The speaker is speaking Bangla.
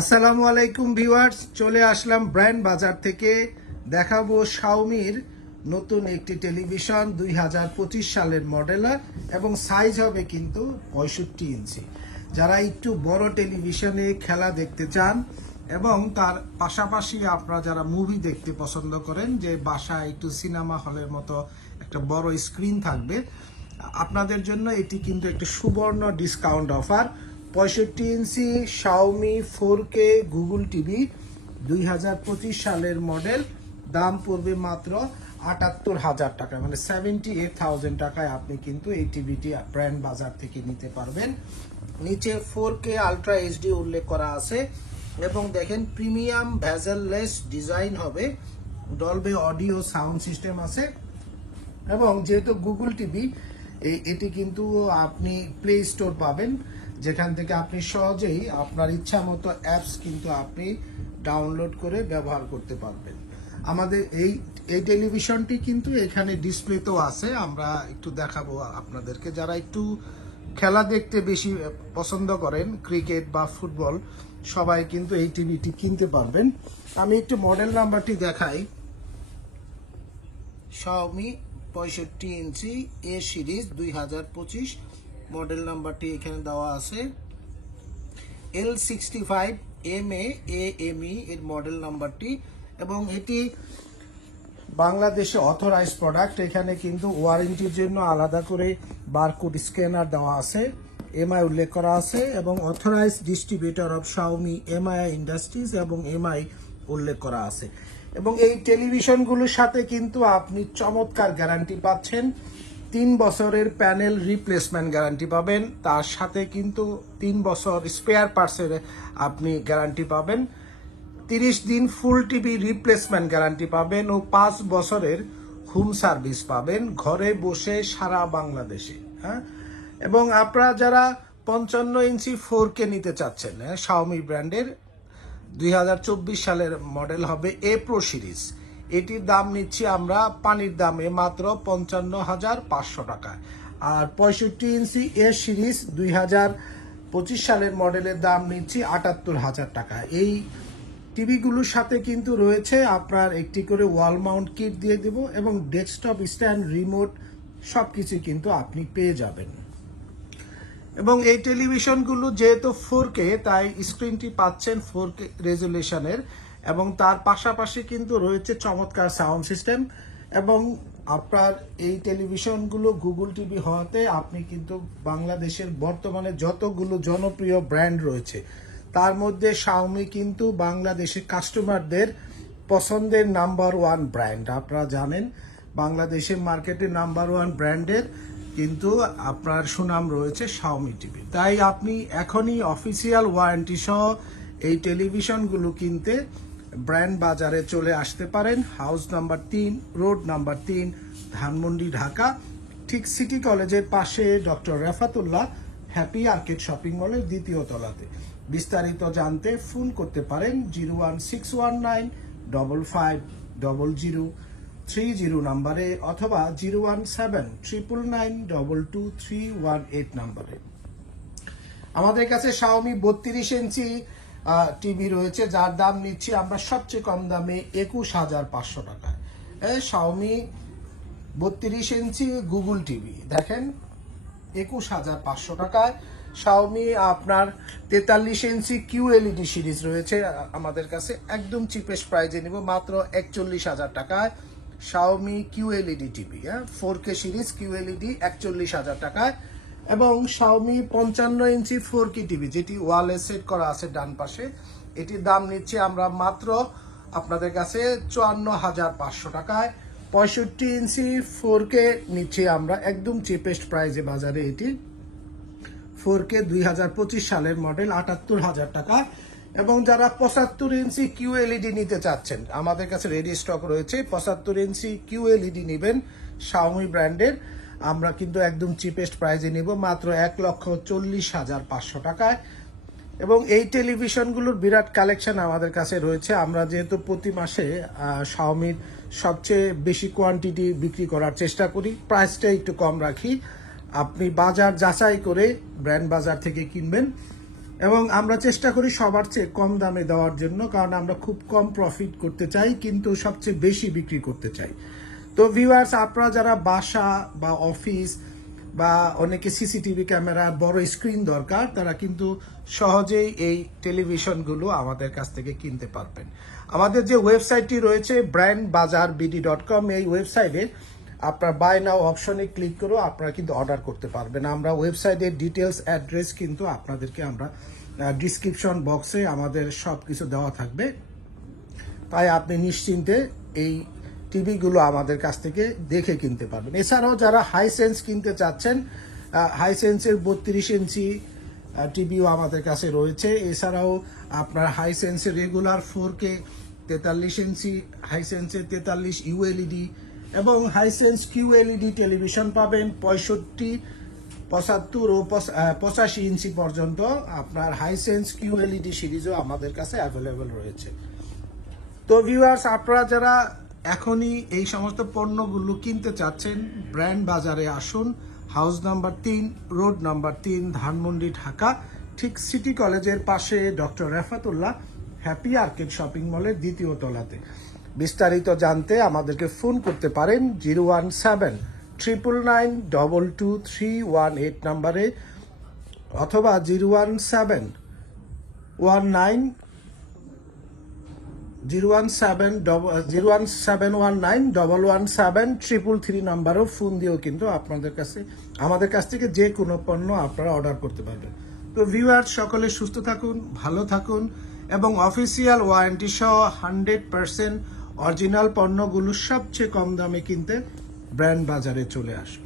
আসসালামু আলাইকুম ভিউয়ার্স, চলে আসলাম ব্র্যান্ড বাজার থেকে। দেখাবো শাওমির নতুন একটি টেলিভিশন 2025 সালের মডেল এবং সাইজ হবে কিন্তু 65 ইঞ্চি। যারা একটু বড় টেলিভিশনে খেলা দেখতে চান এবং তার পাশাপাশি আপনারা যারা মুভি দেখতে পছন্দ করেন, যে বাসায় একটু সিনেমা হলের মতো একটা বড় স্ক্রিন থাকবে, আপনাদের জন্য এটি কিন্তু একটা সুবর্ণ ডিসকাউন্ট অফার। 65 ইঞ্চি শাওমি 4K গুগল টিভি 2025 সালের মডেল, দাম পড়বে মাত্র 78,000 টাকা, মানে 78,000 টাকায় আপনি কিন্তু এই টিভিটি ব্র্যান্ড বাজার থেকে নিতে পারবেন। নিচে 4K আলট্রা এইচডি উল্লেখ করা আছে এবং দেখেন প্রিমিয়াম ভেজেললেস ডিজাইন হবে, ডলবে অডিও সাউন্ড সিস্টেম আছে এবং যেহেতু গুগল টিভি এটি কিন্তু আপনি প্লে স্টোর পাবেন, যেখান থেকে আপনি সহজেই আপনার ইচ্ছা মতো অ্যাপস কিন্তু আপনি ডাউনলোড করে ব্যবহার করতে পারবেন। আমাদের এই টেলিভিশনটি কিন্তু এখানে ডিসপ্লেতেও আছে, আমরা একটু দেখাবো আপনাদেরকে। যারা একটু খেলা দেখতে বেশি পছন্দ করেন, ক্রিকেট বা ফুটবল, সবাই কিন্তু এই টিভিটি কিনতে পারবেন। আমি একটু মডেল নাম্বারটি দেখাই। শাওমি 65 ইঞ্চি এ সিরিজ 2025, মডেল নাম্বারটি এখানে দেওয়া আছে। L65MA এর মডেল নাম্বারটি এবং এটি বাংলাদেশে অথরাইজ প্রোডাক্ট। এখানে কিন্তু ওয়ারেন্টির জন্য আলাদা করে বারকোড স্ক্যানার দেওয়া আছে, এমআই উল্লেখ করা আছে এবং authorise distributor of Xiaomi MI industries এবং এমআই উল্লেখ করা আছে। এবং এই টেলিভিশনগুলোর সাথে কিন্তু আপনি চমৎকার গ্যারান্টি পাচ্ছেন। 3 বছরের প্যানেল রিপ্লেসমেন্ট গ্যারান্টি পাবেন, তার সাথে কিন্তু 3 বছর স্পেয়ার পার্টসের আপনি গ্যারান্টি পাবেন, 30 দিন ফুল টিভি রিপ্লেসমেন্ট গ্যারান্টি পাবেন ও 5 বছরের হোম সার্ভিস পাবেন ঘরে বসে সারা বাংলাদেশে। হ্যাঁ, এবং আপনারা যারা 55 ইঞ্চি 4K নিতে চাচ্ছেন, শাওমি ব্র্যান্ডের 2024 সালের মডেল হবে এ প্রো সিরিজ, এটির দাম নিচ্ছি আমরা পানির দামে মাত্র 55,500 টাকায়। আর 65 ইঞ্চি এ সিরিজ 2025 সালের মডেলের দাম নিচ্ছি 78,000 টাকা। এই টিভিগুলোর সাথে কিন্তু রয়েছে আপনার একটি করে ওয়াল মাউন্ট কিট দিয়ে দেব এবং ডেস্কটপ স্ট্যান্ড, রিমোট সবকিছু কিন্তু আপনি পেয়ে যাবেন। এবং এই টেলিভিশনগুলো যেহেতু 4K, তাই স্ক্রিনটি পাচ্ছেন 4K রেজুলেশনের এবং তার পাশাপাশি কিন্তু রয়েছে চমৎকার সাউন্ড সিস্টেম। এবং আপনার এই টেলিভিশনগুলো গুগল টিভি হওয়াতে আপনি কিন্তু বাংলাদেশের বর্তমানে যতগুলো জনপ্রিয় ব্র্যান্ড রয়েছে তার মধ্যে শাওমি কিন্তু বাংলাদেশের কাস্টমারদের পছন্দের নাম্বার 1 ব্র্যান্ড। আপনারা জানেন বাংলাদেশের মার্কেটে নাম্বার 1 ব্র্যান্ডের কিন্তু আপনার সুনাম রয়েছে শাওমি টিভি। তাই আপনি এখনই অফিসিয়াল ওয়ারেন্টি সহ এই টেলিভিশনগুলো কিনতে ব্র্যান্ড বাজারে চলে আসতে পারেন। House number 3, road number 3, Dhanmondi, Dhaka, ঠিক সিটি কলেজের পাশে doctor Refatullah happy arcade shopping মলের 2য় তলাতে। বিস্তারিত জানতে ফোন করতে পারেন 01619550030 নাম্বারে অথবা 01799922318 নাম্বারে। আমাদের কাছে শাওমি 32 ইঞ্চি টিভি রয়েছে, যার দাম নিচ্ছি আমরা সবচেয়ে কম দামে 21,500 টাকায়। শাওমি 32 ইঞ্চি গুগল টিভি দেখেন 21,500 টাকায়। শাওমি আপনার 43 ইঞ্চি QLED সিরিজ রয়েছে আমাদের কাছে, একদম চিপেস্ট প্রাইজে নিব মাত্র 41,000 টাকায়। Xiaomi QLED TV 4K series QLED 41,000 টাকায়। এবং শাওমি 55 ইঞ্চি 4K টিভি যেটি ওয়ালে সেট করা আছে ডান পাশে, এটির দাম নিচ্ছি আমরা মাত্র আপনাদের কাছে 54,500 টাকায়। 65 ইঞ্চি 4K নিচ্ছি আমরা একদম চিপেস্ট প্রাইজে বাজারে, এটি 4K 2025 সালের মডেল 78,000 টাকা। এবং যারা 75 ইঞ্চি QLED নিতে চাচ্ছেন, আমাদের কাছে রেডি স্টক রয়েছে। 75 ইঞ্চি QLED নেবেন শাওমি ব্র্যান্ডের, আমরা কিন্তু একদম চিপেস্ট প্রাইজে নিব মাত্র 1,40,500 টাকায়। এবং এই টেলিভিশনগুলোর বিরাট কালেকশন আমাদের কাছে রয়েছে। আমরা যেহেতু প্রতি মাসে শাওমির সবচেয়ে বেশি কোয়ান্টিটি বিক্রি করার চেষ্টা করি, প্রাইসটা একটু কম রাখি। আপনি বাজার যাচাই করে ব্র্যান্ড বাজার থেকে কিনবেন। এবং আমরা চেষ্টা করি সবার চেয়ে কম দামে দেওয়ার জন্য, কারণ আমরা খুব কম প্রফিট করতে চাই কিন্তু সবচেয়ে বেশি বিক্রি করতে চাই। তো ভিউয়ার্স, আপনারা যারা বাসা বা অফিস বা অনেকে সিসিটিভি ক্যামেরা বড় স্ক্রিন দরকার, তারা কিন্তু সহজেই এই টেলিভিশনগুলো আমাদের কাছ থেকে কিনতে পারবেন। আমাদের যে ওয়েবসাইটটি রয়েছে brandbazarbd.com, এই ওয়েবসাইটে আপনার বাই নাও অপশনে ক্লিক করে আপনারা কিন্তু অর্ডার করতে পারবেন। আমরা ওয়েবসাইটের ডিটেলস অ্যাড্রেস কিন্তু আপনাদেরকে আমরা ডিসক্রিপশন বক্সে আমাদের সব কিছু দেওয়া থাকবে, তাই আপনি নিশ্চিন্তে এই টিভিগুলো আমাদের কাছ থেকে দেখে কিনতে পারবেন। এছাড়াও যারা হাইসেন্স কিনতে চাচ্ছেন, হাইসেন্সের 32 ইঞ্চি টিভিও আমাদের কাছে রয়েছে। এছাড়াও আপনার হাইসেন্সের রেগুলার 4K 43 ইঞ্চি, হাইসেন্সের 43 ইউএলইডি এবং হাইসেন্স কিউএলইডি টেলিভিশন পাবেন 65, 75 ও 85 ইঞ্চি পর্যন্ত। আপনার হাইসেন্স কিউএলইডি সিরিজও আমাদের কাছে অ্যাভেলেবেল রয়েছে। তো ভিউয়ার্স, আপনারা যারা এখনই এই সমস্ত পণ্যগুলো কিনতে চাচ্ছেন, ব্র্যান্ড বাজারে আসুন। House number 3, road number 3, Dhanmondi, Dhaka, ঠিক সিটি কলেজের পাশে doctor Refatullah happy arcade shopping মলের 2য় তলাতে। বিস্তারিত জানতে আমাদেরকে ফোন করতে পারেন 017-999-22318 নাম্বারে, অথবা 01719-11733 নাম্বারও ফোন দিয়েও কিন্তু আমাদের কাছ থেকে যে কোনো পণ্য আপনারা অর্ডার করতে পারবেন। তো ভিউয়ার্স, সকলে সুস্থ থাকুন, ভালো থাকুন এবং অফিসিয়াল ওয়ারেন্টি সহ 100% অরিজিনাল পণ্যগুলো সবচেয়ে কম দামে কিনতে ব্র্যান্ড বাজারে চলে আসুন।